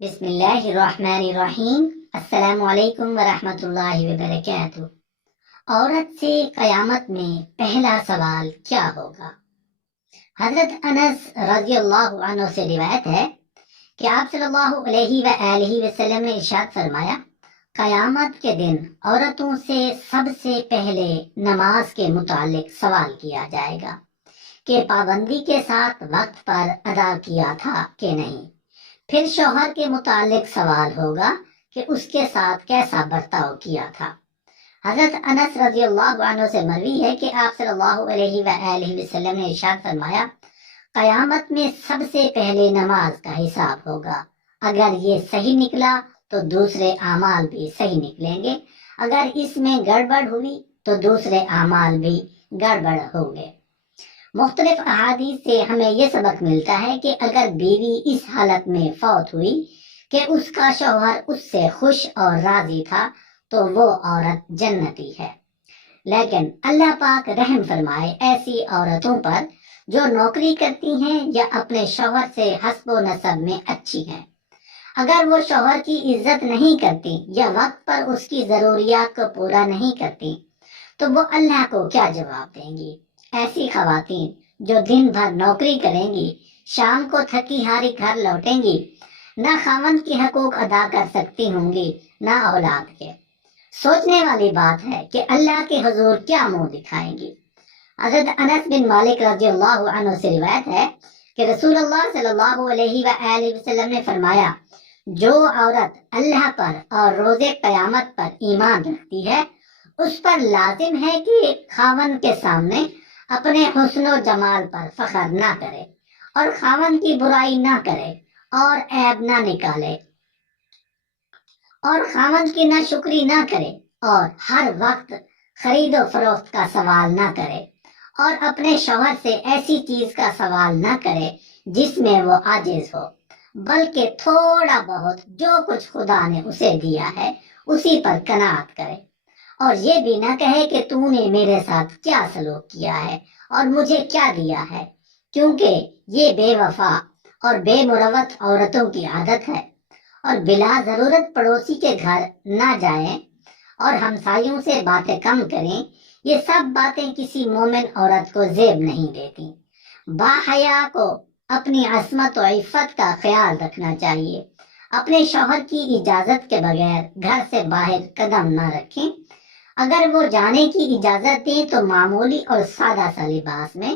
بسم اللہ الرحمن الرحیم۔ السلام علیکم ورحمۃ اللہ وبرکاتہ۔ عورت سے قیامت میں پہلا سوال کیا ہوگا؟ حضرت انس رضی اللہ عنہ سے روایت ہے کہ آپ صلی اللہ علیہ وآلہ وسلم نے ارشاد فرمایا، قیامت کے دن عورتوں سے سب سے پہلے نماز کے متعلق سوال کیا جائے گا کہ پابندی کے ساتھ وقت پر ادا کیا تھا کہ نہیں۔ پھر شوہر کے متعلق سوال ہوگا کہ اس کے ساتھ کیسا برتاؤ کیا تھا۔ حضرت انس رضی اللہ عنہ سے مروی ہے کہ آپ صلی اللہ علیہ وآلہ وسلم نے ارشاد فرمایا، قیامت میں سب سے پہلے نماز کا حساب ہوگا۔ اگر یہ صحیح نکلا تو دوسرے اعمال بھی صحیح نکلیں گے، اگر اس میں گڑبڑ ہوئی تو دوسرے اعمال بھی گڑبڑ ہوں گے۔ مختلف احادیث سے ہمیں یہ سبق ملتا ہے کہ اگر بیوی اس حالت میں فوت ہوئی کہ اس کا شوہر اس سے خوش اور راضی تھا تو وہ عورت جنتی ہے، لیکن اللہ پاک رحم فرمائے ایسی عورتوں پر جو نوکری کرتی ہیں یا اپنے شوہر سے حسب و نسب میں اچھی ہیں۔ اگر وہ شوہر کی عزت نہیں کرتی یا وقت پر اس کی ضروریات کو پورا نہیں کرتی تو وہ اللہ کو کیا جواب دیں گی؟ ایسی خواتین جو دن بھر نوکری کریں گی، شام کو تھکی ہاری گھر لوٹیں گی، نہ خاوند کے حقوق ادا کر سکتی ہوں گی نہ اولاد کے۔ سوچنے والی بات ہے کہ اللہ کے حضور کیا منہ دکھائیں گی۔ حضرت انس بن مالک رضی اللہ عنہ سے روایت ہے کہ رسول اللہ صلی اللہ علیہ وآلہ وسلم نے فرمایا، جو عورت اللہ پر اور روز قیامت پر ایمان رکھتی ہے اس پر لازم ہے کہ خاوند کے سامنے اپنے حسن و جمال پر فخر نہ کرے اور خاوند کی برائی نہ کرے اور عیب نہ نکالے اور خاوند کی نہ شکری نہ کرے اور ہر وقت خرید و فروخت کا سوال نہ کرے اور اپنے شوہر سے ایسی چیز کا سوال نہ کرے جس میں وہ عاجز ہو، بلکہ تھوڑا بہت جو کچھ خدا نے اسے دیا ہے اسی پر قناعت کرے، اور یہ بھی نہ کہے کہ تو نے میرے ساتھ کیا سلوک کیا ہے اور مجھے کیا دیا ہے، کیونکہ یہ بے وفا اور بے مروت عورتوں کی عادت ہے۔ اور بلا ضرورت پڑوسی کے گھر نہ جائیں اور ہمسایوں سے باتیں کم کریں، یہ سب باتیں کسی مومن عورت کو زیب نہیں دیتی۔ باحیا کو اپنی عصمت و عفت کا خیال رکھنا چاہیے، اپنے شوہر کی اجازت کے بغیر گھر سے باہر قدم نہ رکھیں۔ اگر وہ جانے کی اجازت دیں تو معمولی اور سادہ سا لباس میں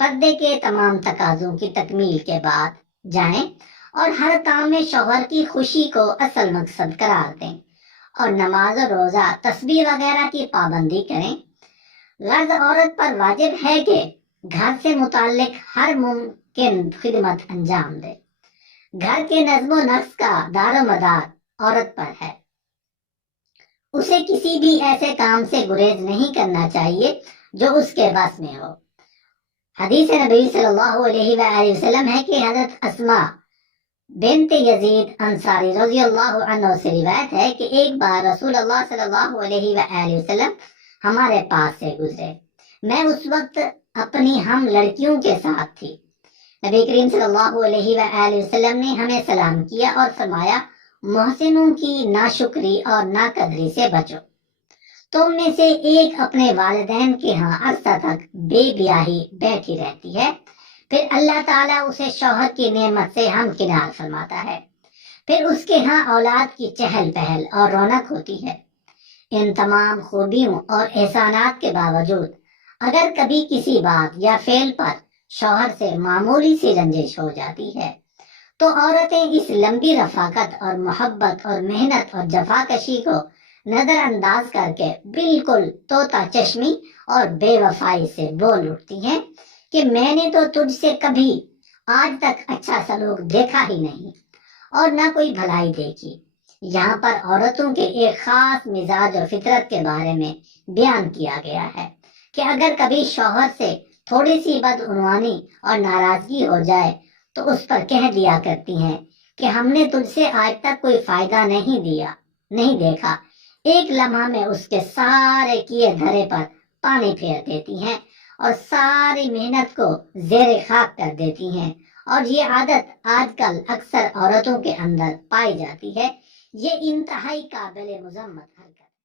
پردے کے تمام تقاضوں کی تکمیل کے بعد جائیں اور ہر کام میں شوہر کی خوشی کو اصل مقصد قرار دیں اور نماز و روزہ تسبیح وغیرہ کی پابندی کریں۔ غرض عورت پر واجب ہے کہ گھر سے متعلق ہر ممکن خدمت انجام دے۔ گھر کے نظم و نسق کا دار و مدار عورت پر ہے، اسے کسی بھی ایسے کام سے گریز نہیں کرنا چاہیے جو اس کے بس میں ہو۔ حدیث نبی صلی اللہ علیہ وآلہ وسلم ہے کہ حضرت اسماء بنت یزید انصاری رضی اللہ عنہ سے روایت ہے کہ ایک بار رسول اللہ صلی اللہ علیہ وآلہ وسلم ہمارے پاس سے گزرے، میں اس وقت اپنی ہم لڑکیوں کے ساتھ تھی۔ نبی کریم صلی اللہ علیہ وآلہ وسلم نے ہمیں سلام کیا اور فرمایا، محسنوں کی ناشکری اور ناقدری سے بچو۔ تم میں سے ایک اپنے والدین کے ہاں عرصہ تک بے بیاہی بیٹھی رہتی ہے، پھر اللہ تعالیٰ اسے شوہر کی نعمت سے ہمکنار فرماتا ہے، پھر اس کے ہاں اولاد کی چہل پہل اور رونق ہوتی ہے۔ ان تمام خوبیوں اور احسانات کے باوجود اگر کبھی کسی بات یا فعل پر شوہر سے معمولی سی رنجش ہو جاتی ہے تو عورتیں اس لمبی رفاقت اور محبت اور محنت اور جفاکشی کو نظر انداز کر کے بالکل طوطا چشمی اور بے وفائی سے بول اٹھتی ہیں کہ میں نے تو تجھ سے کبھی آج تک اچھا سلوک دیکھا ہی نہیں اور نہ کوئی بھلائی دیکھی۔ یہاں پر عورتوں کے ایک خاص مزاج اور فطرت کے بارے میں بیان کیا گیا ہے کہ اگر کبھی شوہر سے تھوڑی سی بدعنوانی اور ناراضگی ہو جائے تو اس پر کہہ دیا کرتی ہیں کہ ہم نے تجھ سے آج تک کوئی فائدہ نہیں دیکھا۔ ایک لمحہ میں اس کے سارے کیے دھرے پر پانی پھیر دیتی ہیں اور ساری محنت کو زیر خاک کر دیتی ہیں اور یہ عادت آج کل اکثر عورتوں کے اندر پائی جاتی ہے۔ یہ انتہائی قابل مذمت ہے۔